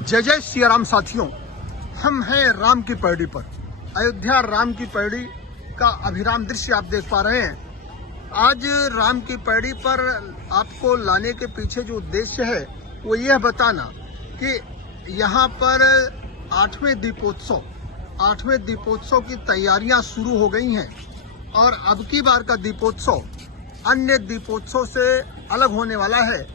जय जय सिया राम साथियों, हम हैं राम की पैड़ी पर। अयोध्या राम की पैड़ी का अभिराम दृश्य आप देख पा रहे हैं। आज राम की पैड़ी पर आपको लाने के पीछे जो उद्देश्य है वो यह बताना कि यहाँ पर 8वें दीपोत्सव की तैयारियां शुरू हो गई हैं और अब की बार का दीपोत्सव अन्य दीपोत्सव से अलग होने वाला है।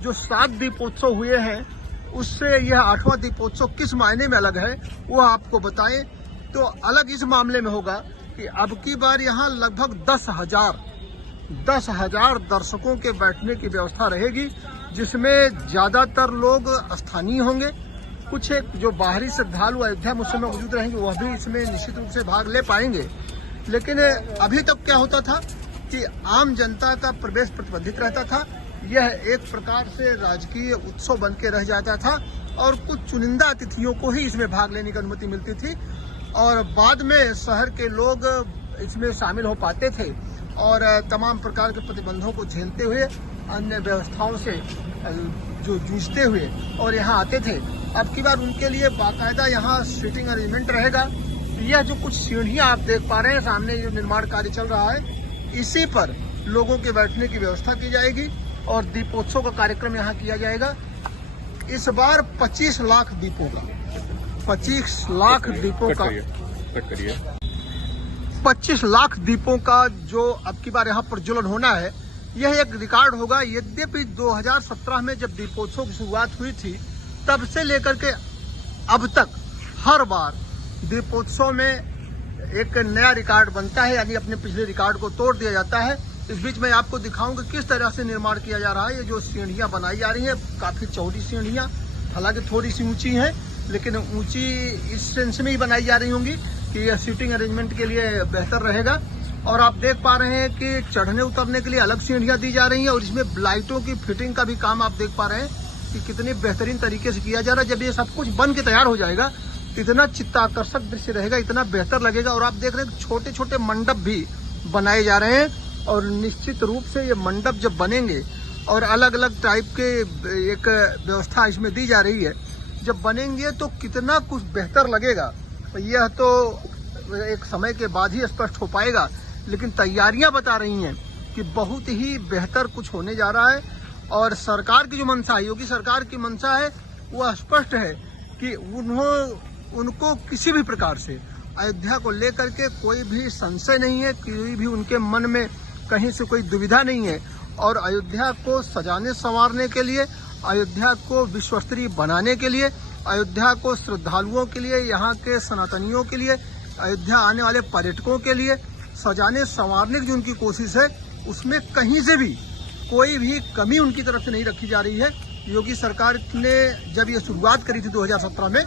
जो 7 दीपोत्सव हुए हैं उससे यह 8वां दीपोत्सव किस मायने में अलग है वो आपको बताएं तो अलग इस मामले में होगा कि अब की बार यहाँ लगभग 10,000 दर्शकों के बैठने की व्यवस्था रहेगी, जिसमें ज्यादातर लोग स्थानीय होंगे। कुछ एक जो बाहरी श्रद्धालु अयोध्या महोत्सव में मौजूद रहेंगे वह भी इसमें निश्चित रूप से भाग ले पाएंगे। लेकिन अभी तक क्या होता था कि आम जनता का प्रवेश प्रतिबंधित रहता था। यह एक प्रकार से राजकीय उत्सव बन के रह जाता था और कुछ चुनिंदा अतिथियों को ही इसमें भाग लेने की अनुमति मिलती थी और बाद में शहर के लोग इसमें शामिल हो पाते थे और तमाम प्रकार के प्रतिबंधों को झेलते हुए अन्य व्यवस्थाओं से जो जूझते हुए और यहाँ आते थे। अब की बार उनके लिए बाकायदा यहाँ सीटिंग अरेंजमेंट रहेगा। यह जो कुछ सीढ़ियाँ आप देख पा रहे हैं सामने, जो निर्माण कार्य चल रहा है, इसी पर लोगों के बैठने की व्यवस्था की जाएगी और दीपोत्सव का कार्यक्रम यहाँ किया जाएगा। इस बार 25 लाख दीपों का 25 लाख दीपों का जो अब की बार यहाँ प्रज्वलन होना है, यह एक रिकॉर्ड होगा। यद्यपि 2017 में जब दीपोत्सव की शुरुआत हुई थी तब से लेकर के अब तक हर बार दीपोत्सव में एक नया रिकॉर्ड बनता है, यानी अपने पिछले रिकॉर्ड को तोड़ दिया जाता है। इस बीच मैं आपको दिखाऊंगा किस तरह से निर्माण किया जा रहा है। ये जो सीढ़ियां बनाई जा रही हैं काफी चौड़ी सीढ़ियां, हालांकि थोड़ी सी ऊंची हैं, लेकिन ऊंची इस सेंस में ही बनाई जा रही होंगी कि यह सीटिंग अरेंजमेंट के लिए बेहतर रहेगा। और आप देख पा रहे हैं कि चढ़ने उतरने के लिए अलग सीढ़ियां दी जा रही हैं और इसमें लाइटों की फिटिंग का भी काम आप देख पा रहे हैं कि कितने बेहतरीन तरीके से किया जा रहा है। जब ये सब कुछ बन के तैयार हो जाएगा इतना चित्ताकर्षक दृश्य रहेगा, इतना बेहतर लगेगा। और आप देख रहे हैं छोटे छोटे मंडप भी बनाए जा रहे हैं और निश्चित रूप से ये मंडप जब बनेंगे और अलग अलग टाइप के एक व्यवस्था इसमें दी जा रही है, जब बनेंगे तो कितना कुछ बेहतर लगेगा यह तो एक समय के बाद ही स्पष्ट हो पाएगा। लेकिन तैयारियां बता रही हैं कि बहुत ही बेहतर कुछ होने जा रहा है और सरकार की जो मंशा है, योगी सरकार की मंशा है, वो स्पष्ट है कि उनको किसी भी प्रकार से अयोध्या को लेकर के कोई भी संशय नहीं है, कोई भी उनके मन में कहीं से कोई दुविधा नहीं है। और अयोध्या को सजाने संवारने के लिए, अयोध्या को विश्वस्तरीय बनाने के लिए, अयोध्या को श्रद्धालुओं के लिए, यहाँ के सनातनियों के लिए, अयोध्या आने वाले पर्यटकों के लिए सजाने संवारने की जो उनकी कोशिश है उसमें कहीं से भी कोई भी कमी उनकी तरफ से नहीं रखी जा रही है। योगी सरकार ने जब ये शुरुआत करी थी 2017 में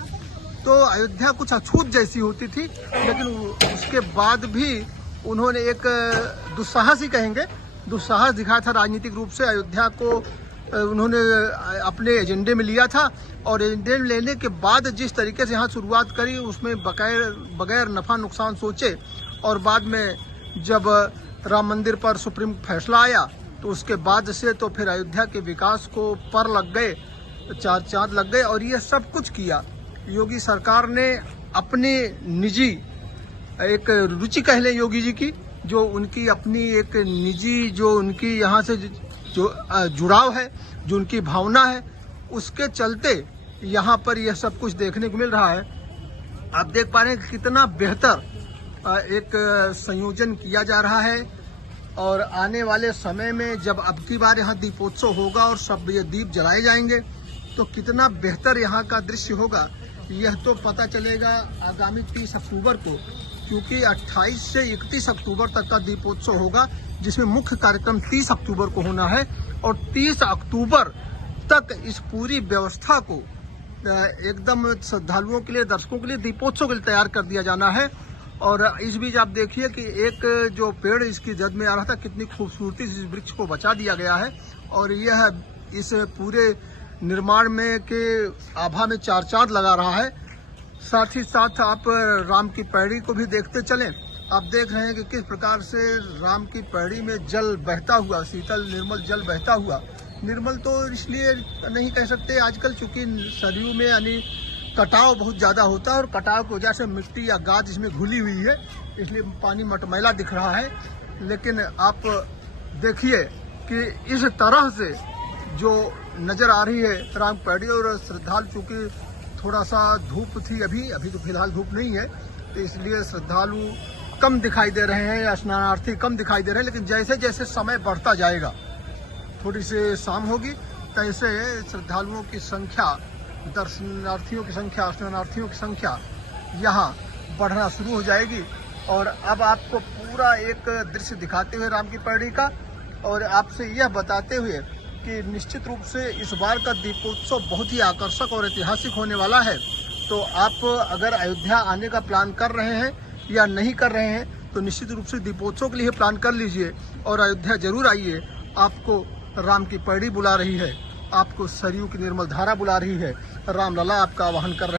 तो अयोध्या कुछ अछूत जैसी होती थी, लेकिन उसके बाद भी उन्होंने एक दुस्साहस ही कहेंगे, दुस्साहस दिखाया था। राजनीतिक रूप से अयोध्या को उन्होंने अपने एजेंडे में लिया था और एजेंडे में लेने के बाद जिस तरीके से यहाँ शुरुआत करी उसमें बगैर नफा नुकसान सोचे, और बाद में जब राम मंदिर पर सुप्रीम फैसला आया तो उसके बाद से तो फिर अयोध्या के विकास को पर लग गए, 4 चांद लग गए। और ये सब कुछ किया योगी सरकार ने अपनी निजी एक रुचि कह लें योगी जी की, जो उनकी अपनी एक निजी जो उनकी यहाँ से जो जुड़ाव है, जो उनकी भावना है, उसके चलते यहाँ पर यह सब कुछ देखने को मिल रहा है। आप देख पा रहे हैं कि कितना बेहतर एक संयोजन किया जा रहा है और आने वाले समय में जब अब की बार यहाँ दीपोत्सव होगा और सब ये दीप जलाए जाएंगे तो कितना बेहतर यहाँ का दृश्य होगा यह तो पता चलेगा आगामी 30 अक्टूबर को, क्योंकि 28 से 31 अक्टूबर तक का दीपोत्सव होगा, जिसमें मुख्य कार्यक्रम 30 अक्टूबर को होना है और 30 अक्टूबर तक इस पूरी व्यवस्था को एकदम श्रद्धालुओं के लिए, दर्शकों के लिए, दीपोत्सव के लिए तैयार कर दिया जाना है। और इस बीच आप देखिए कि एक जो पेड़ इसकी जद में आ रहा था, कितनी खूबसूरती से इस वृक्ष को बचा दिया गया है और यह इस पूरे निर्माण में के आभा में 4 चांद लगा रहा है। साथ ही साथ आप राम की पैड़ी को भी देखते चलें। आप देख रहे हैं कि किस प्रकार से राम की पैड़ी में जल बहता हुआ, शीतल निर्मल जल बहता हुआ निर्मल तो इसलिए नहीं कह सकते आजकल, चूंकि सरयू में यानी कटाव बहुत ज़्यादा होता है और कटाव की वजह से मिट्टी या गाद इसमें घुली हुई है, इसलिए पानी मटमैला दिख रहा है। लेकिन आप देखिए कि इस तरह से जो नज़र आ रही है राम की पैड़ी, और श्रद्धालु चूँकि थोड़ा सा धूप थी, अभी तो फिलहाल धूप नहीं है, तो इसलिए श्रद्धालु कम दिखाई दे रहे हैं या स्नानार्थी कम दिखाई दे रहे हैं। लेकिन जैसे जैसे समय बढ़ता जाएगा, थोड़ी सी शाम होगी, तैसे श्रद्धालुओं की संख्या, दर्शनार्थियों की संख्या, स्नानार्थियों की संख्या यहाँ बढ़ना शुरू हो जाएगी। और अब आपको पूरा एक दृश्य दिखाते हुए राम की पैड़ी का, और आपसे यह बताते हुए कि निश्चित रूप से इस बार का दीपोत्सव बहुत ही आकर्षक और ऐतिहासिक होने वाला है। तो आप अगर अयोध्या आने का प्लान कर रहे हैं या नहीं कर रहे हैं, तो निश्चित रूप से दीपोत्सव के लिए प्लान कर लीजिए और अयोध्या जरूर आइए। आपको राम की पैड़ी बुला रही है, आपको सरयू की निर्मल धारा बुला रही है, रामलला आपका आवाहन कर रहे हैं।